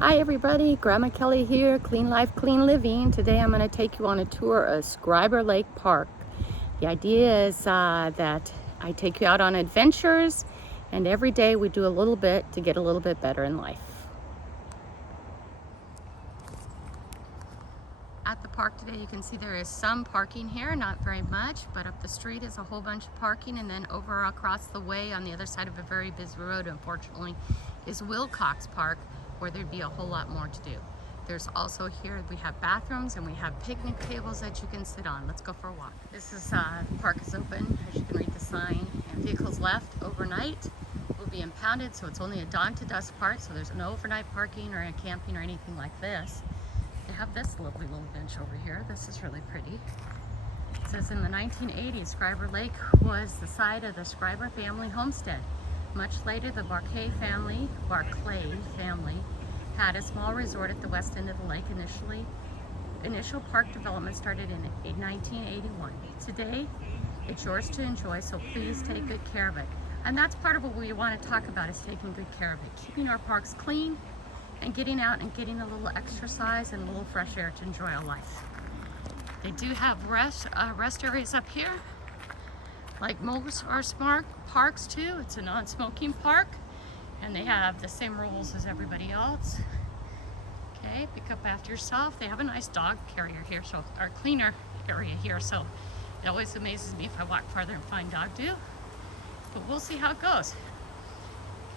Hi everybody, Grandma Kelly here, Clean Life, Clean Living. Today I'm going to take you on a tour of Scriber Lake Park. The idea is that I take you out on adventures, and every day we do a little bit to get a little bit better in life. At the park today you can see there is some parking here, not very much, but up the street is a whole bunch of parking, and then over across the way on the other side of a very busy road, unfortunately, is Wilcox Park, where there'd be a whole lot more to do. There's also here, we have bathrooms and we have picnic tables that you can sit on. Let's go for a walk. This is, park is open, as you can read the sign, and vehicles left overnight will be impounded, so it's only a dawn to dusk park, so there's no overnight parking or camping or anything like this. They have this lovely little bench over here. This is really pretty. It says in the 1980s, Scriber Lake was the site of the Scriber family homestead. Much later, the Barclay family had a small resort at the west end of the lake. Initial park development started in 1981. Today, it's yours to enjoy, so please take good care of it. And that's part of what we want to talk about, is taking good care of it. Keeping our parks clean and getting out and getting a little exercise and a little fresh air to enjoy our life. They do have rest areas up here, like most our smart parks too. It's a non-smoking park, and they have the same rules as everybody else. Okay, pick up after yourself. They have a nice dog carrier here, so our cleaner area here, so it always amazes me if I walk farther and find dog do, but we'll see how it goes.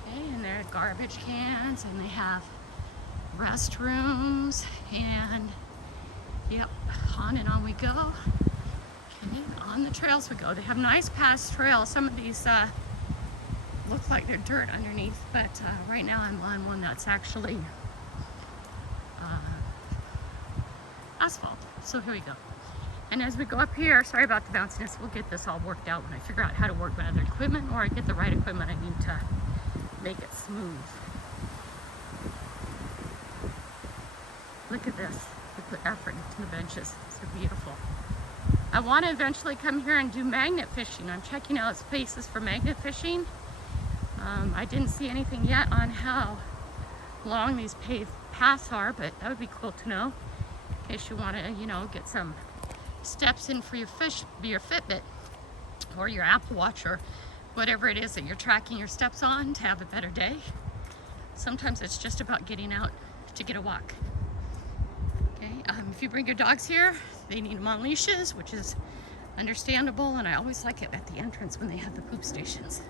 Okay, and there are garbage cans, and they have restrooms, and yep, on and on we go. Okay, on the trails we go. They have nice past trails. Some of these look like they're dirt underneath, but right now I'm on one that's actually asphalt. So here we go. And as we go up here, sorry about the bounciness, we'll get this all worked out when I figure out how to work with other equipment, or I get the right equipment I need to make it smooth. Look at this. They put effort into the benches. So beautiful. I want to eventually come here and do magnet fishing. I'm checking out spaces for magnet fishing. I didn't see anything yet on how long these paved paths are, but that would be cool to know in case you want to, get some steps in for your Fitbit or your Apple Watch or whatever it is that you're tracking your steps on to have a better day. Sometimes it's just about getting out to get a walk. Okay, if you bring your dogs here, they need them on leashes, which is understandable, and I always like it at the entrance when they have the poop stations.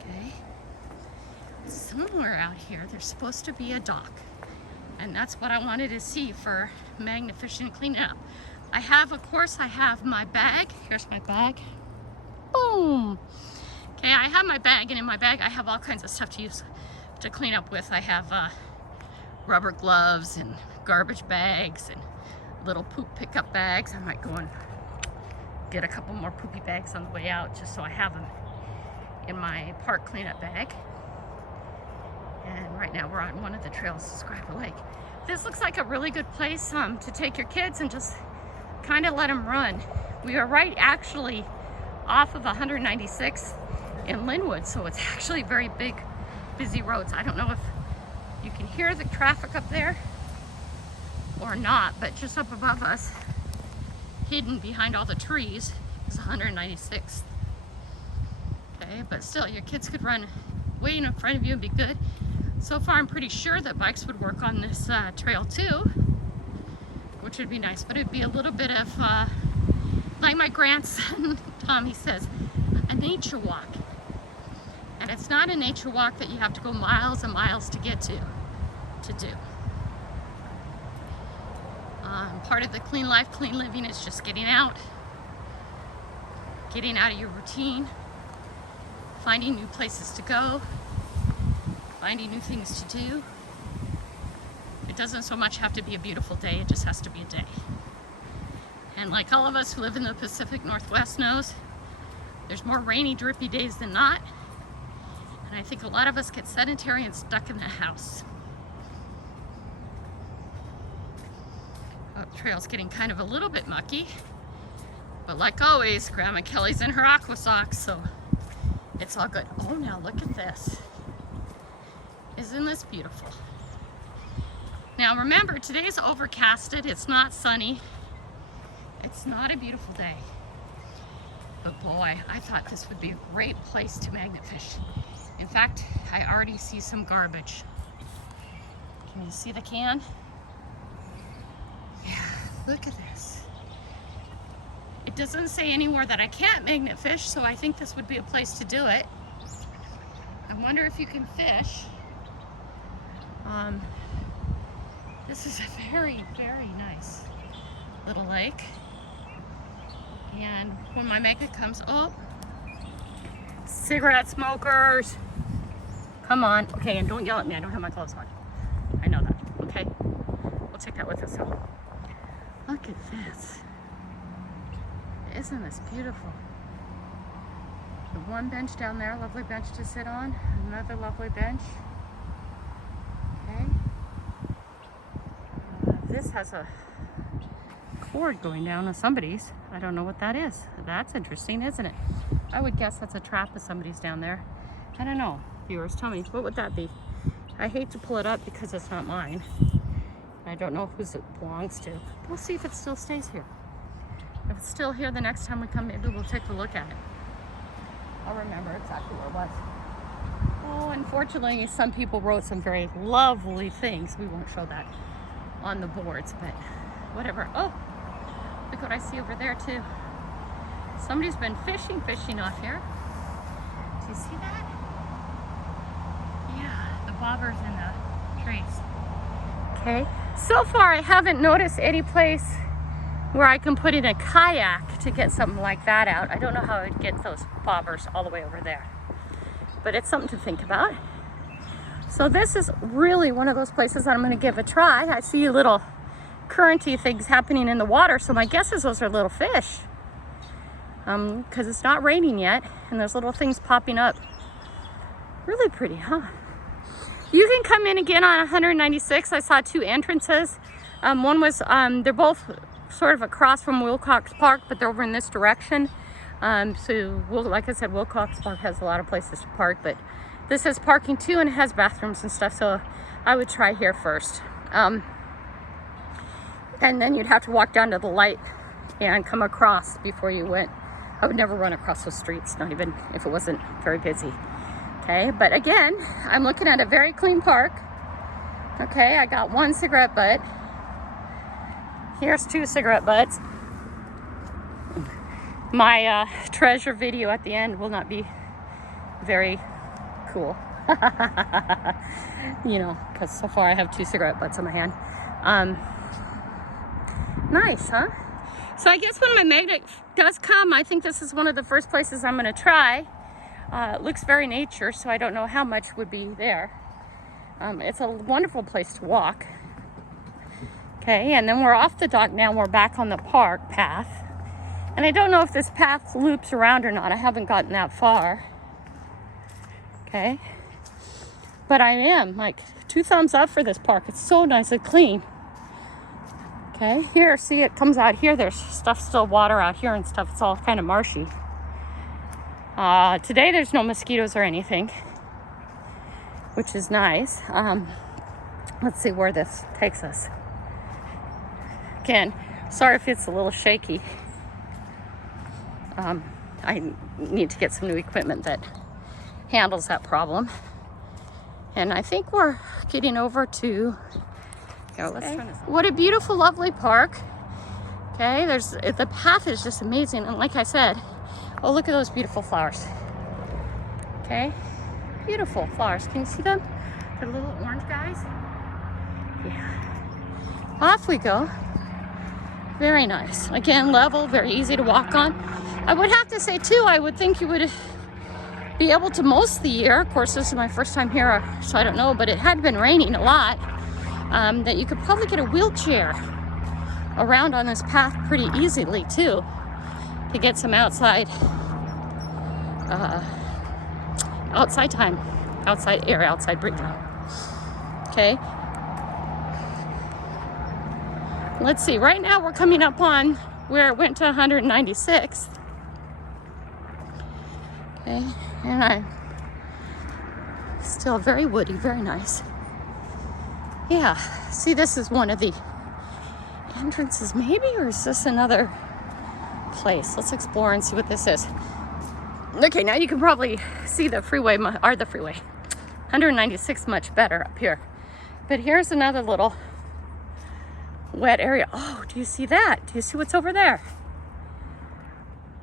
Okay, somewhere out here there's supposed to be a dock, and that's what I wanted to see for magnet fishing and cleaning up. I have my bag. Here's my bag. Boom. Okay, I have my bag, and in my bag I have all kinds of stuff to use to clean up with. I have rubber gloves and garbage bags and little poop pickup bags. I might go and get a couple more poopy bags on the way out, just so I have them in my park cleanup bag. And right now we're on one of the trails to Scriber Lake. This looks like a really good place to take your kids and just kind of let them run. We are right actually off of 196 in Linwood, so it's actually very big, busy roads. I don't know if you can hear the traffic up there or not, but just up above us, hidden behind all the trees, is 196th. Okay, but still, your kids could run way in front of you and be good. So far, I'm pretty sure that bikes would work on this trail too, which would be nice, but it'd be a little bit of, like my grandson, Tommy says, a nature walk. And it's not a nature walk that you have to go miles and miles to get to do. Part of the clean life, clean living is just getting out of your routine, finding new places to go, finding new things to do. It doesn't so much have to be a beautiful day, it just has to be a day. And like all of us who live in the Pacific Northwest knows, there's more rainy, drippy days than not. And I think a lot of us get sedentary and stuck in the house. Oh, the trail's getting kind of a little bit mucky, but like always, Grandma Kelly's in her aqua socks, so it's all good. Oh, now look at this. Isn't this beautiful? Now remember, today's overcasted. It's not sunny. It's not a beautiful day. But boy, I thought this would be a great place to magnet fish. In fact, I already see some garbage. Can you see the can? Yeah, look at this. It doesn't say anywhere that I can't magnet fish, so I think this would be a place to do it. I wonder if you can fish. This is a very, very nice little lake. And when my magnet comes, oh, cigarette smokers. Come on. Okay, and don't yell at me. I don't have my clothes on. I know that. Okay? We'll take that with us home. Look at this. Isn't this beautiful? The one bench down there, lovely bench to sit on. Another lovely bench. Okay. This has a cord going down on somebody's. I don't know what that is. That's interesting, isn't it? I would guess that's a trap if somebody's down there. I don't know. Viewers, tell me, what would that be? I hate to pull it up because it's not mine. I don't know whose it belongs to. We'll see if it still stays here. If it's still here the next time we come, maybe we'll take a look at it. I'll remember exactly where it was. Oh, unfortunately, some people wrote some very lovely things. We won't show that on the boards, but whatever. Oh, look what I see over there too. Somebody's been fishing off here. Do you see that? Yeah, the bobbers in the trees. Okay, so far I haven't noticed any place where I can put in a kayak to get something like that out. I don't know how I'd get those bobbers all the way over there, but it's something to think about. So this is really one of those places that I'm going to give a try. I see little currenty things happening in the water, so my guess is those are little fish. Because it's not raining yet, and there's little things popping up. Really pretty, huh? You can come in again on 196. I saw two entrances. One was, they're both sort of across from Wilcox Park, but they're over in this direction. So, like I said, Wilcox Park has a lot of places to park, but this has parking too, and it has bathrooms and stuff, so I would try here first. And then you'd have to walk down to the light and come across before you went. I would never run across those streets, not even if it wasn't very busy. Okay, but again, I'm looking at a very clean park. Okay, I got one cigarette butt. Here's two cigarette butts. My treasure video at the end will not be very cool. You know, because so far I have two cigarette butts in my hand. Nice, huh? So I guess when my magnet does come, I think this is one of the first places I'm going to try. It looks very nature, so I don't know how much would be there. It's a wonderful place to walk. Okay, and then we're off the dock now. We're back on the park path. And I don't know if this path loops around or not. I haven't gotten that far. Okay. But I am, like, 2 thumbs up for this park. It's so nice and clean. Okay, here, see, it comes out here. There's stuff, still water out here and stuff. It's all kind of marshy. Today there's no mosquitoes or anything, which is nice. Let's see where this takes us. Again, sorry if it's a little shaky. I need to get some new equipment that handles that problem. And I think we're getting over to, here, let's turn this on. What a beautiful, lovely park. Okay, the path is just amazing. And like I said, oh, look at those beautiful flowers. Okay, beautiful flowers. Can you see them? The little orange guys? Yeah. Off we go. Very nice. Again, level, very easy to walk on. I would have to say too, I would think you would be able to most of the year. Of course, this is my first time here, so I don't know, but it had been raining a lot. That you could probably get a wheelchair around on this path pretty easily too, to get some outside time, outside air, outside breathing. Okay. Let's see, right now we're coming up on where it went to 196. Okay, and I Still very woody, very nice. Yeah, see, this is one of the entrances maybe, or is this another place? Let's explore and see what this is. Okay, now you can probably see the freeway, or the freeway, 196 much better up here. But here's another little wet area. Oh, do you see that? Do you see what's over there?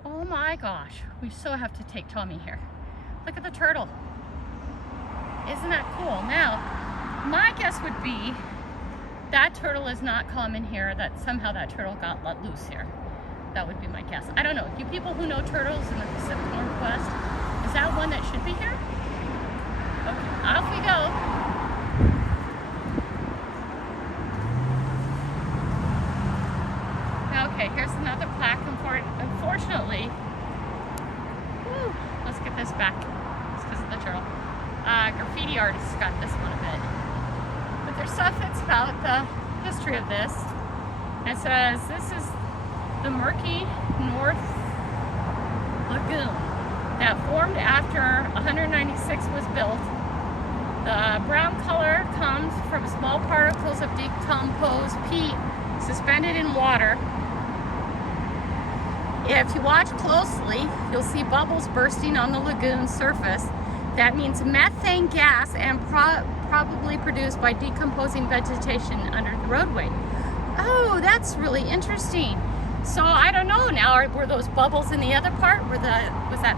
Oh my gosh, we so have to take Tommy here. Look at the turtle. Isn't that cool? Now, my guess would be that turtle is not common here, that somehow that turtle got let loose here. That would be my guess. I don't know. You people who know turtles in the Pacific Northwest, is that one that should be here? Okay, off we go. Okay, here's another plaque. Unfortunately, whew, let's get this back. It's because of the turtle. Graffiti artists got this one a bit. But there's stuff that's about the history of this. It says this is the murky North Lagoon that formed after 196 was built. The brown color comes from small particles of decomposed peat suspended in water. If you watch closely, you'll see bubbles bursting on the lagoon surface. That means methane gas, and probably produced by decomposing vegetation under the roadway. Oh, that's really interesting. So I don't know now, were those bubbles in the other part? Was that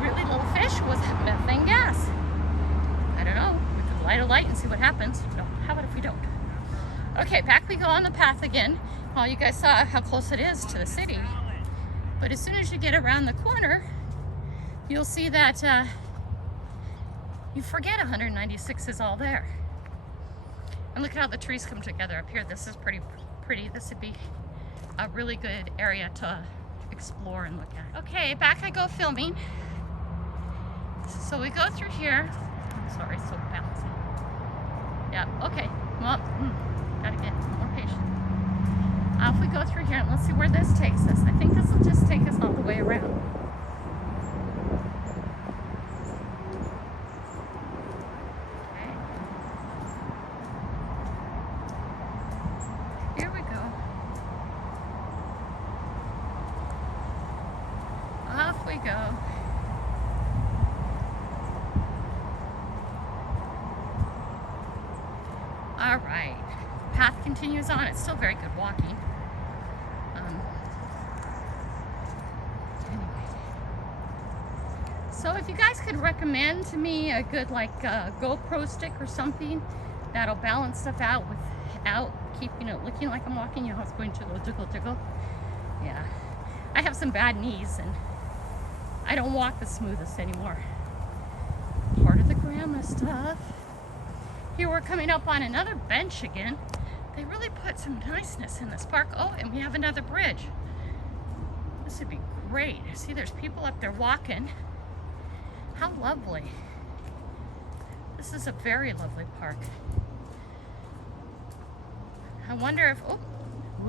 really little fish? Was that methane gas? I don't know. We could light a light and see what happens. No, how about if we don't? Okay, back we go on the path again. Well, you guys saw how close it is to the city. But as soon as you get around the corner, you'll see that you forget 196 is all there. And look at how the trees come together up here. This is pretty. This would be a really good area to explore and look at. Okay, back I go filming. So we go through here. I'm sorry, so bouncy. Yeah, okay. Well, gotta get more patient. Off we go through here, and let's see where this takes us. I think this will just take us all the way around. Okay. Here we go. Off we go. All right. Path continues on. It's still very good walking. So if you guys could recommend to me a good GoPro stick or something that'll balance stuff out without keeping it looking like I'm walking, you know, it's going to go jiggle. Yeah, I have some bad knees and I don't walk the smoothest anymore. Part of the grandma stuff. Here we're coming up on another bench again. They really put some niceness in this park. Oh, and we have another bridge. This would be great. See, there's people up there walking. How lovely. This is a very lovely park. I wonder if, oh,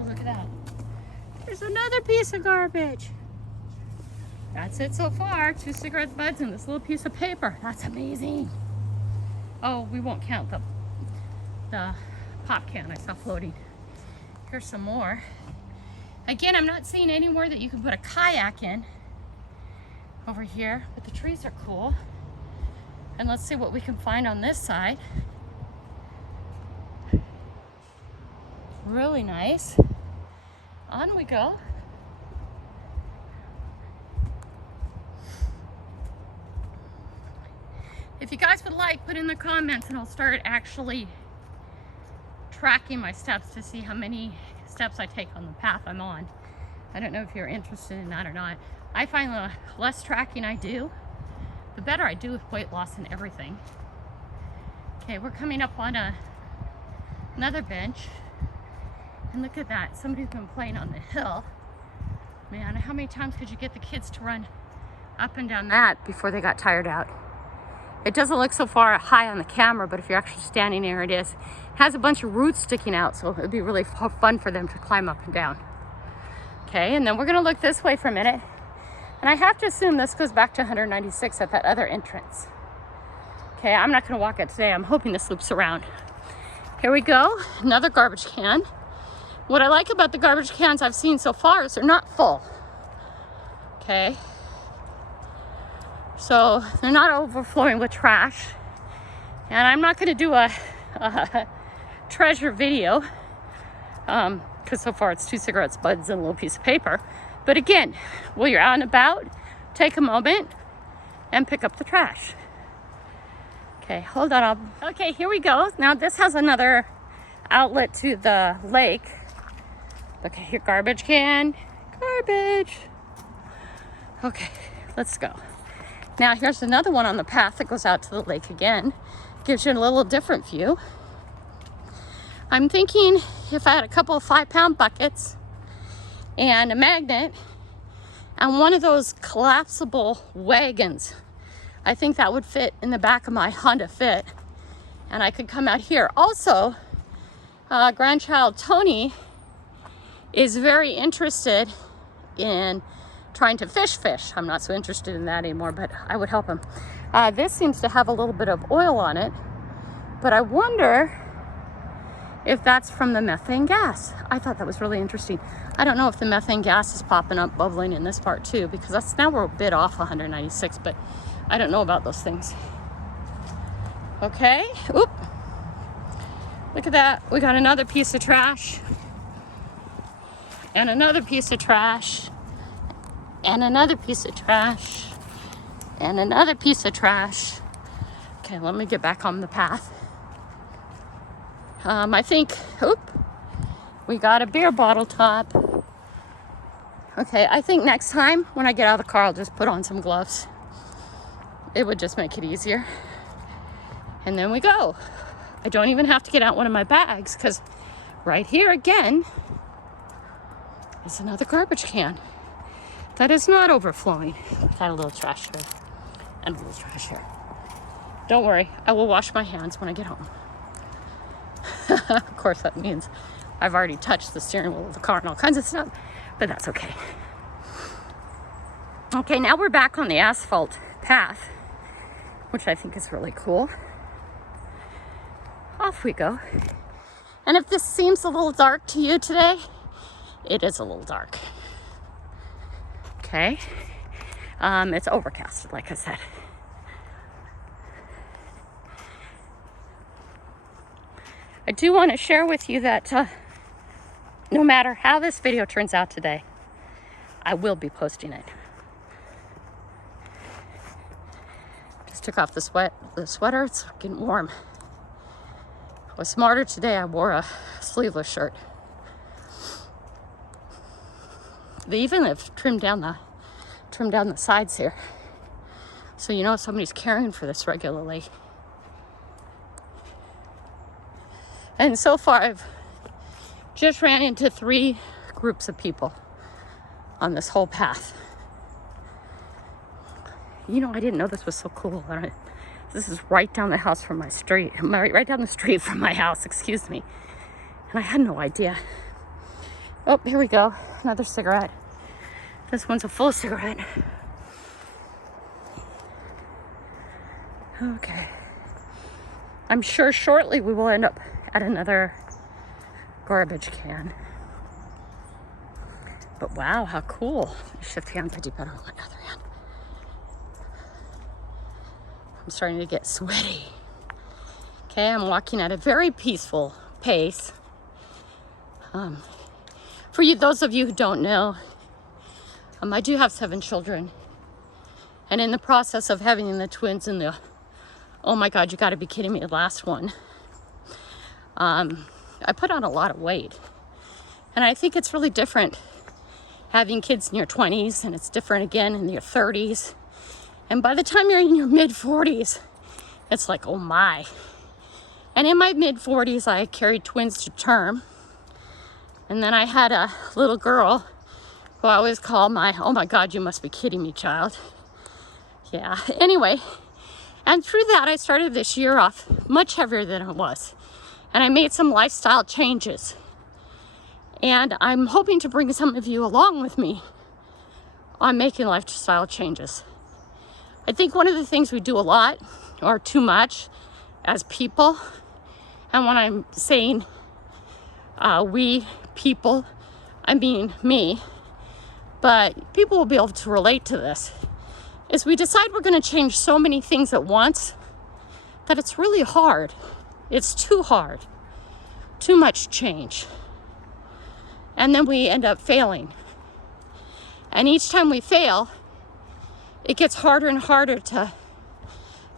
look at that. There's another piece of garbage. That's it so far. 2 cigarette butts and this little piece of paper. That's amazing. Oh, we won't count the pop can I saw floating. Here's some more. Again, I'm not seeing anywhere that you can put a kayak in over here, but the trees are cool. And let's see what we can find on this side. Really nice. On we go. If you guys would like, put in the comments and I'll start actually tracking my steps to see how many steps I take on the path I'm on. I don't know if you're interested in that or not. I find the less tracking I do, the better I do with weight loss and everything. Okay, we're coming up on another bench. And look at that, somebody's been playing on the hill. Man, how many times could you get the kids to run up and down that before they got tired out? It doesn't look so far high on the camera, but if you're actually standing there, it is. It has a bunch of roots sticking out, so it'd be really fun for them to climb up and down. Okay, and then we're gonna look this way for a minute. And I have to assume this goes back to 196 at that other entrance. Okay, I'm not gonna walk it today. I'm hoping this loops around. Here we go, another garbage can. What I like about the garbage cans I've seen so far is they're not full. Okay, so they're not overflowing with trash. And I'm not gonna do a treasure video, because so far it's 2 cigarettes, buds, and a little piece of paper. But again, while you're out and about, take a moment and pick up the trash. Okay, hold on. Okay, here we go. Now this has another outlet to the lake. Okay, here, garbage can, garbage. Okay, let's go. Now here's another one on the path that goes out to the lake again. Gives you a little different view. I'm thinking if I had a couple of 5-pound buckets and a magnet and one of those collapsible wagons, I think that would fit in the back of my Honda Fit, and I could come out here. Also, grandchild Tony is very interested in trying to fish. I'm not so interested in that anymore, but I would help him. This seems to have a little bit of oil on it, but I wonder if that's from the methane gas. I thought that was really interesting. I don't know if the methane gas is popping up, bubbling in this part too, because that's, now we're a bit off 196, but I don't know about those things. Okay, oop. Look at that, we got another piece of trash, and another piece of trash, and another piece of trash, and another piece of trash. Okay, let me get back on the path. I think, we got a beer bottle top. Okay, I think next time when I get out of the car, I'll just put on some gloves. It would just make it easier. And then we go. I don't even have to get out one of my bags, because right here again is another garbage can that is not overflowing. Got a little trash here and a little trash here. Don't worry, I will wash my hands when I get home. Of course, that means I've already touched the steering wheel of the car and all kinds of stuff, but that's okay. Okay, now we're back on the asphalt path, which I think is really cool. Off we go. And if this seems a little dark to you today, it is a little dark. Okay, it's overcast, like I said. I do want to share with you that no matter how this video turns out today, I will be posting it. Just took off the sweater, it's getting warm. I was smarter today, I wore a sleeveless shirt. They even have trimmed down the sides here. So you know somebody's caring for this regularly. And so far I've just ran into 3 groups of people on this whole path. You know, I didn't know this was so cool. This is right down the house from my street, right down the street from my house, excuse me. And I had no idea. Oh, here we go, another cigarette. This one's a full cigarette. Okay. I'm sure shortly we will end up at another garbage can. But wow, how cool. Shift hands, I do better on my other hand. I'm starting to get sweaty. Okay, I'm walking at a very peaceful pace. For you, those of you who don't know, I do have 7 children. And in the process of having the twins and the, oh my God, you gotta be kidding me, the last one, I put on a lot of weight. And I think it's really different having kids in your 20s, and it's different again in your 30s. And by the time you're in your mid-40s, it's like, oh my. And in my mid-40s, I carried twins to term. And then I had a little girl who I always call my, oh my God, you must be kidding me, child. Yeah, anyway. And through that, I started this year off much heavier than it was. And I made some lifestyle changes. And I'm hoping to bring some of you along with me on making lifestyle changes. I think one of the things we do a lot or too much as people. And when I'm saying we people, I mean me, but people will be able to relate to this, is we decide we're going to change so many things at once that it's really hard. It's too hard, too much change. And then we end up failing. And each time we fail, it gets harder and harder to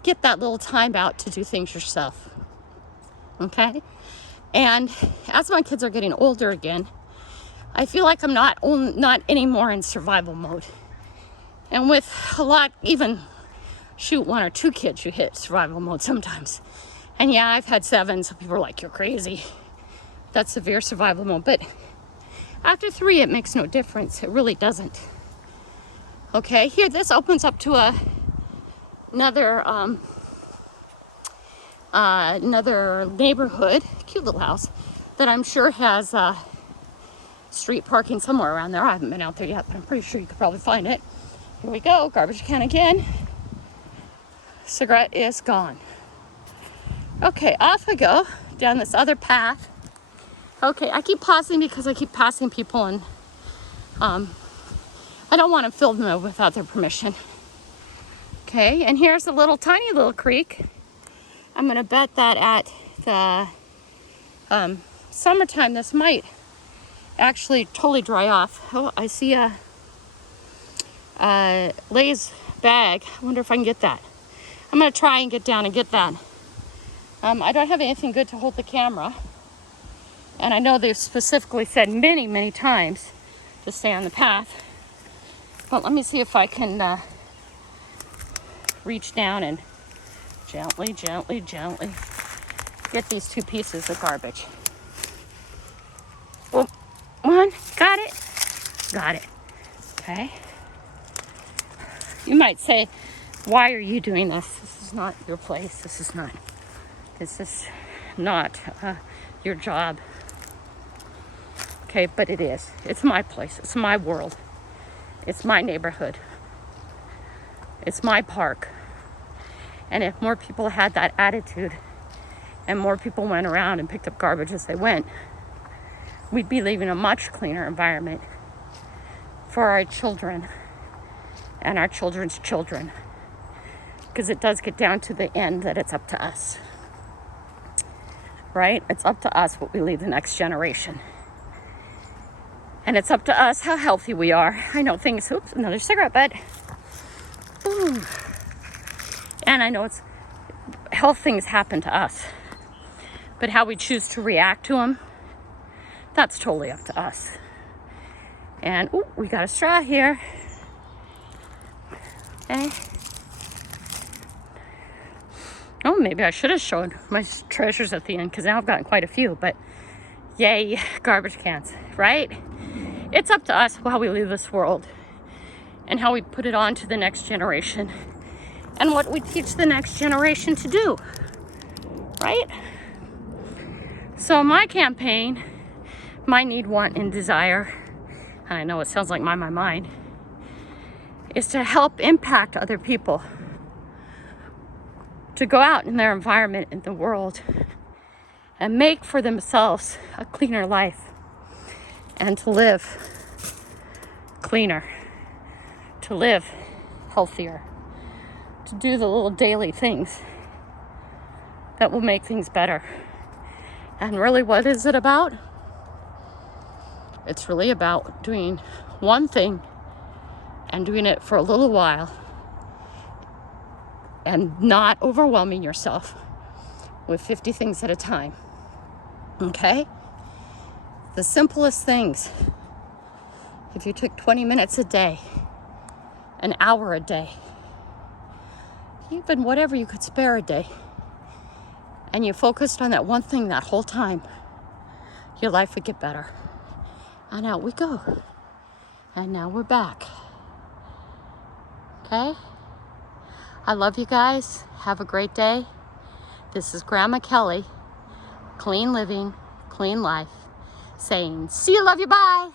get that little time out to do things yourself. Okay? And as my kids are getting older again, I feel like I'm not anymore in survival mode. And with a lot, even shoot 1 or 2 kids, you hit survival mode sometimes. And yeah, I've had 7, so people are like, you're crazy. That's severe survival mode. But after 3, it makes no difference. It really doesn't. Okay, here, this opens up to another neighborhood, cute little house, that I'm sure has street parking somewhere around there. I haven't been out there yet, but I'm pretty sure you could probably find it. Here we go, garbage can again. Cigarette is gone. Okay, off I go down this other path. Okay, I keep pausing because I keep passing people, and I don't want to film them without their permission. Okay, and here's a little tiny little creek. I'm gonna bet that at the summertime this might actually totally dry off. Oh, I see a Lay's bag. I wonder if I can get that. I'm gonna try and get down and get that. I don't have anything good to hold the camera, and I know they've specifically said many, many times to stay on the path, but let me see if I can reach down and gently, gently, gently get these 2 pieces of garbage. Oh, 1, got it, got it. Okay. You might say, why are you doing this? This is not your place. This is not your job. Okay, but it is. It's my place. It's my world. It's my neighborhood. It's my park. And if more people had that attitude and more people went around and picked up garbage as they went, we'd be leaving a much cleaner environment for our children and our children's children. Because it does get down to the end that it's up to us. Right? It's up to us what we leave the next generation. And it's up to us how healthy we are. I know things, oops, another cigarette butt. Boom. And I know health things happen to us. But how we choose to react to them, that's totally up to us. And, ooh, we got a straw here. Okay. Oh, maybe I should have showed my treasures at the end, because now I've gotten quite a few, but yay, garbage cans, right? It's up to us how we leave this world and how we put it on to the next generation and what we teach the next generation to do, right? So my campaign, my need, want, and desire, and I know it sounds like mine, is to help impact other people, to go out in their environment, in the world, and make for themselves a cleaner life, and to live cleaner, to live healthier, to do the little daily things that will make things better. And really, what is it about? It's really about doing one thing and doing it for a little while and not overwhelming yourself with 50 things at a time. Okay? The simplest things. If you took 20 minutes a day, an hour a day, even whatever you could spare a day, and you focused on that one thing that whole time, your life would get better. And out we go. And now we're back. Okay? I love you guys. Have a great day. This is Grandma Kelly, Clean Living, Clean Life, saying, see you, love you, bye.